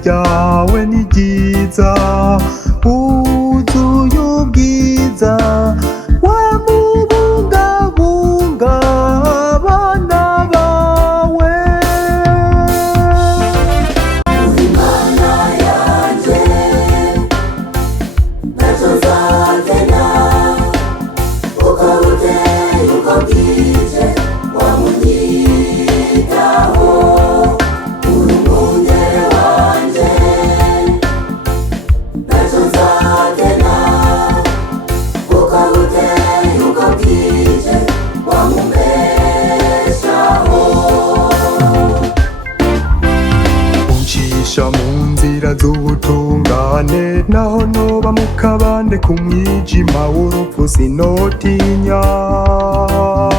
ryawe ni ryiza, wuzuye ubwiza, wamubungabunga abana bawe. Uri Mana yanjye, ntacyo nzatena, uko bukeye uko bwije wamunyitaho. Uri umwungere wanjye, ntacyo nzatena, uko bukeye uko bwije wamubeshaho. Uncisha mu nzira z'ubutungane, naho noba mu kabande k'umwijima w'urupfu sinotinya.